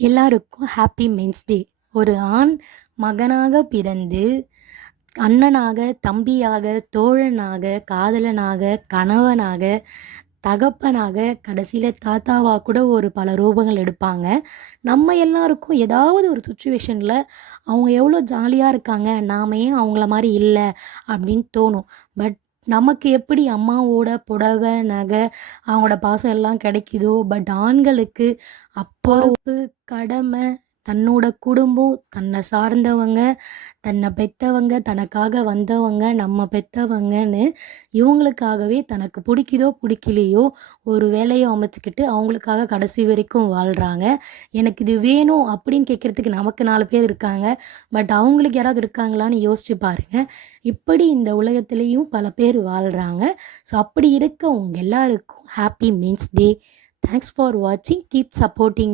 எல்லாருக்கும் happy men's டே. ஒரு ஆண் மகனாக பிறந்து அண்ணனாக, தம்பியாக, தோழனாக, காதலனாக, கணவனாக, தகப்பனாக, கடைசியில தாத்தாவா கூட ஒரு பல ரூபங்கள் எடுப்பாங்க. நம்ம எல்லாருக்கும் ஏதாவது ஒரு சிச்சுவேஷனில் அவங்க எவ்வளோ ஜாலியாக இருக்காங்க, நாம ஏன் அவங்கள மாதிரி இல்லை அப்படின்னு தோணும். பட் நமக்கு எப்படி அம்மாவோட புடவை, நகை, அவங்களோட பாசம் எல்லாம் கிடைக்குதோ, பட் ஆண்களுக்கு பொறுப்பு, கடமை, தன்னோட குடும்பம், தன்னை சார்ந்தவங்க, தன்னை பெற்றவங்க, தனக்காக வந்தவங்க, நம்ம பெற்றவங்கன்னு இவங்களுக்காகவே தனக்கு பிடிக்குதோ பிடிக்கலையோ ஒரு வேலையை அமைச்சிக்கிட்டு அவங்களுக்காக கடைசி வரைக்கும் வாழ்கிறாங்க. எனக்கு இது வேணும் அப்படின்னு கேட்குறதுக்கு நமக்கு 4 பேர் இருக்காங்க. பட் அவங்களுக்கு யாராவது இருக்காங்களான்னு யோசிச்சு பாருங்கள். இப்படி இந்த உலகத்துலேயும் பல பேர் வாழ்கிறாங்க. ஸோ அப்படி இருக்க உங்கள் எல்லாருக்கும் happy men's day. Thanks for வாட்சிங். Keep supporting.